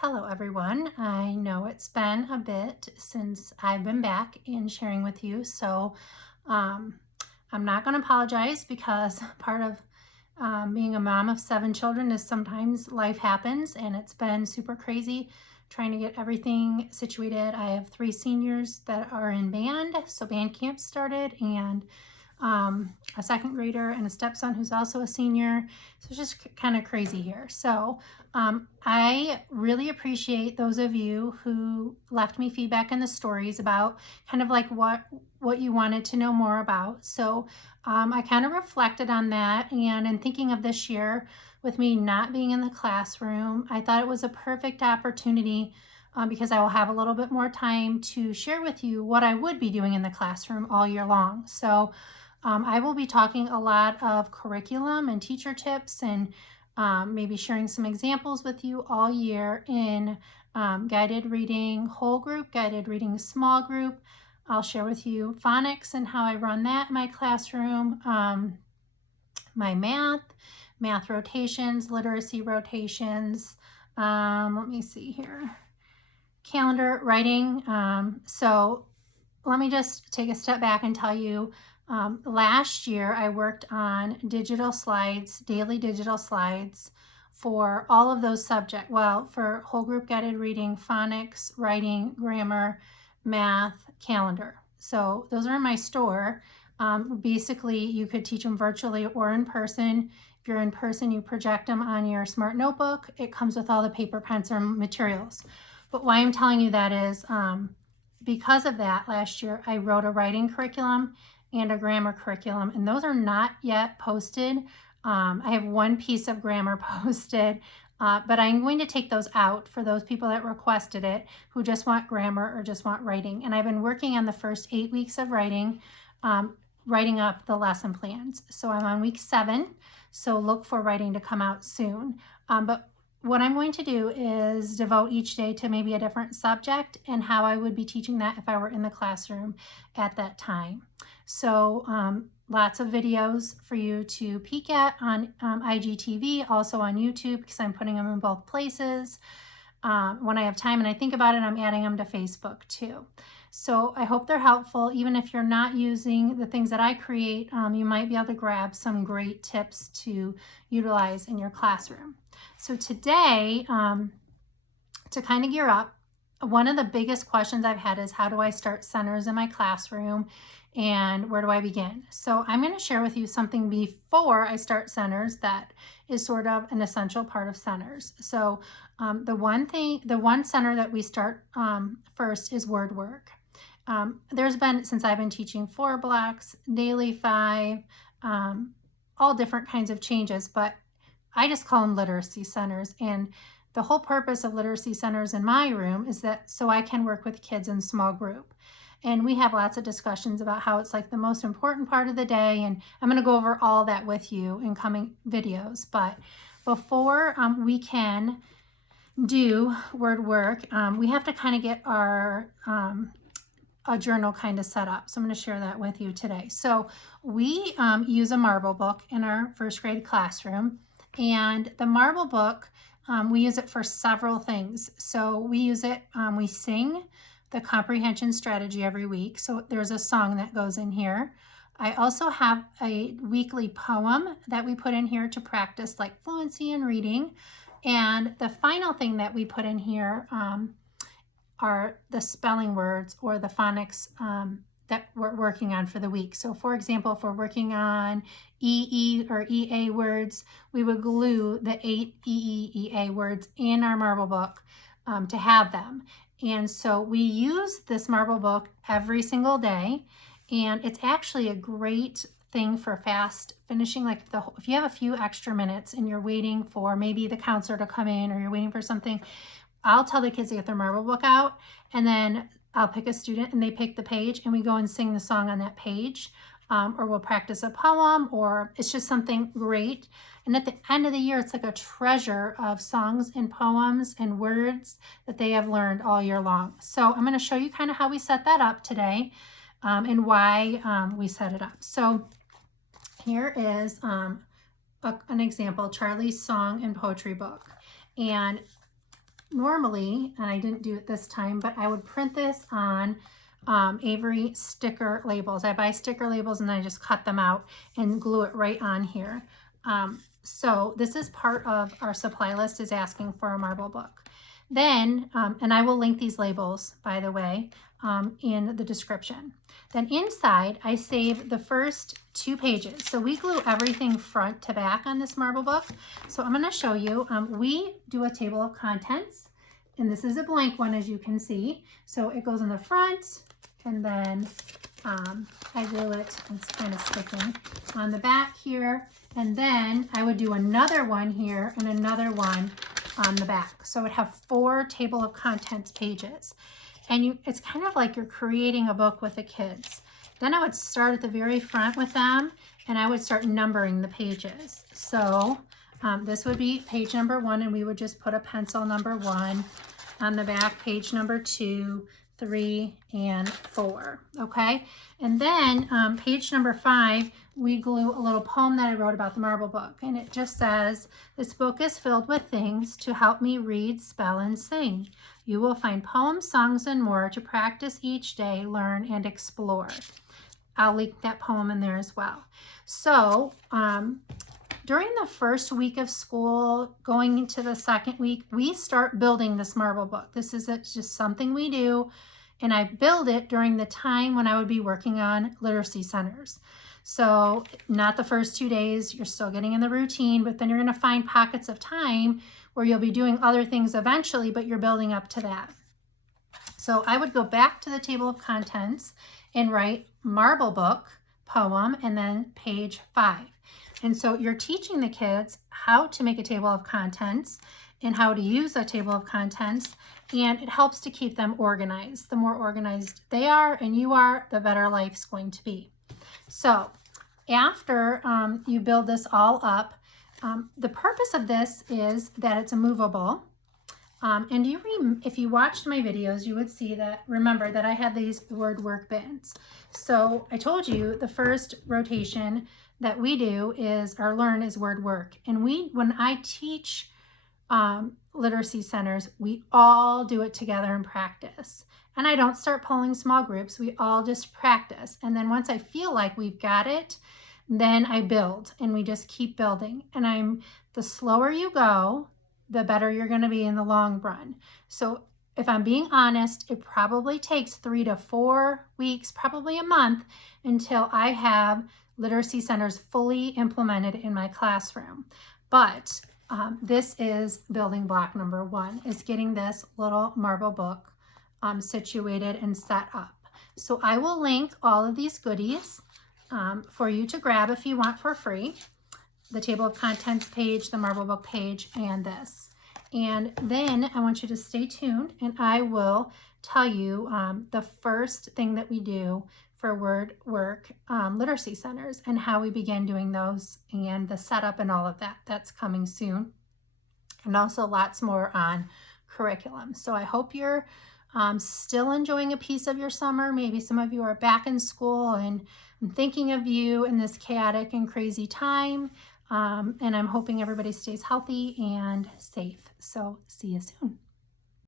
Hello everyone. I know it's been a bit since I've been back and sharing with you, so um, I'm not going to apologize because part of being a mom of 7 children is sometimes life happens, and it's been super crazy trying to get everything situated. I have 3 seniors that are in band, so band camp started, and a 2nd grader and a stepson who's also a senior. So it's just kind of crazy here. So I really appreciate those of you who left me feedback in the stories about kind of like what you wanted to know more about. So I kind of reflected on that, and in thinking of this year with me not being in the classroom, I thought it was a perfect opportunity because I will have a little bit more time to share with you what I would be doing in the classroom all year long. So I will be talking a lot of curriculum and teacher tips, and maybe sharing some examples with you all year in guided reading whole group, guided reading small group. I'll share with you phonics and how I run that in my classroom, my math rotations, literacy rotations. Let me see here. Calendar writing. So let me just take a step back and tell you, last year I worked on digital slides, daily digital slides for all of those subjects. Well, for whole group guided reading, phonics, writing, grammar, math, calendar. So those are in my store. Basically, you could teach them virtually or in person. If you're in person, you project them on your smart notebook. It comes with all the paper, pencil, materials. But why I'm telling you that is because of that, last year I wrote a writing curriculum and a grammar curriculum, and those are not yet posted. I have one piece of grammar posted, but I'm going to take those out for those people that requested it, who just want grammar or just want writing. And I've been working on the first 8 weeks of writing, writing up the lesson plans. So I'm on week 7, so look for writing to come out soon. But what I'm going to do is devote each day to maybe a different subject and how I would be teaching that if I were in the classroom at that time. So lots of videos for you to peek at on IGTV, also on YouTube, because I'm putting them in both places. When I have time and I think about it, I'm adding them to Facebook too. So I hope they're helpful. Even if you're not using the things that I create, you might be able to grab some great tips to utilize in your classroom. So today, to kind of gear up, one of the biggest questions I've had is, how do I start centers in my classroom and where do I begin? So I'm going to share with you something before I start centers that is sort of an essential part of centers. So the one center that we start first is word work. There's been, since I've been teaching 4 blocks, daily 5, all different kinds of changes, but I just call them literacy centers. And the whole purpose of literacy centers in my room is that so I can work with kids in small group. And we have lots of discussions about how it's like the most important part of the day. And I'm going to go over all that with you in coming videos. But before we can do word work, we have to kind of get our a journal kind of set up. So I'm going to share that with you today. So we use a marble book in our 1st grade classroom. And the marble book, we use it for several things. So we use it, we sing the comprehension strategy every week. So there's a song that goes in here. I also have a weekly poem that we put in here to practice like fluency in reading. And the final thing that we put in here are the spelling words or the phonics that we're working on for the week. So for example, if we're working on EE or EA words, we would glue the 8 EE words in our marble book to have them. And so we use this marble book every single day, and it's actually a great thing for fast finishing. Like if you have a few extra minutes and you're waiting for maybe the counselor to come in, or you're waiting for something, I'll tell the kids to get their marble book out, and then I'll pick a student and they pick the page and we go and sing the song on that page, or we'll practice a poem, or it's just something great. And at the end of the year, it's like a treasure of songs and poems and words that they have learned all year long. So I'm going to show you kind of how we set that up today, and why we set it up. So here is an example, Charlie's Song and Poetry Book. And normally, and I didn't do it this time, but I would print this on Avery sticker labels. I buy sticker labels and I just cut them out and glue it right on here. So this is part of our supply list, is asking for a marble book. Then, and I will link these labels, by the way, in the description. Then inside, I save the first 2 pages. So we glue everything front to back on this marble book. So I'm going to show you. We do a table of contents, and this is a blank one, as you can see. So it goes in the front, and then I glue it, it's kind of sticking, on the back here. And then I would do another one here and another one on the back. So it would have 4 table of contents pages. And it's kind of like you're creating a book with the kids. Then I would start at the very front with them, and I would start numbering the pages. So this would be page number 1, and we would just put a pencil number 1 on the back, page number 2, 3, and 4, okay? And then page number 5, we glue a little poem that I wrote about the marble book, and it just says, "This book is filled with things to help me read, spell, and sing. You will find poems, songs, and more to practice each day, learn, and explore." I'll link that poem in there as well. So during the first week of school, going into the second week, we start building this marble book. This is just something we do, and I build it during the time when I would be working on literacy centers. So not the first 2 days, you're still getting in the routine, but then you're going to find pockets of time where you'll be doing other things eventually, but you're building up to that. So I would go back to the table of contents and write marble book, poem, and then page 5. And so you're teaching the kids how to make a table of contents and how to use a table of contents, and it helps to keep them organized. The more organized they are and you are, the better life's going to be. So after you build this all up, the purpose of this is that it's movable. And if you watched my videos, you would see that, remember that I had these word work bins. So I told you the first rotation that we do is, or learn, is word work. And when I teach literacy centers, we all do it together in practice. And I don't start pulling small groups. We all just practice. And then once I feel like we've got it, then I build, and we just keep building. And the slower you go, the better you're going to be in the long run. So if I'm being honest, it probably takes 3 to 4 weeks, probably a month, until I have literacy centers fully implemented in my classroom. But this is building block number 1, is getting this little marble book situated and set up. So I will link all of these goodies for you to grab if you want for free. The table of contents page, the marble book page, and this. And then I want you to stay tuned, and I will tell you the first thing that we do for word work literacy centers and how we begin doing those, and the setup and all of that. That's coming soon. And also lots more on curriculum. So I hope you're still enjoying a piece of your summer. Maybe some of you are back in school, and I'm thinking of you in this chaotic and crazy time. And I'm hoping everybody stays healthy and safe. So see you soon.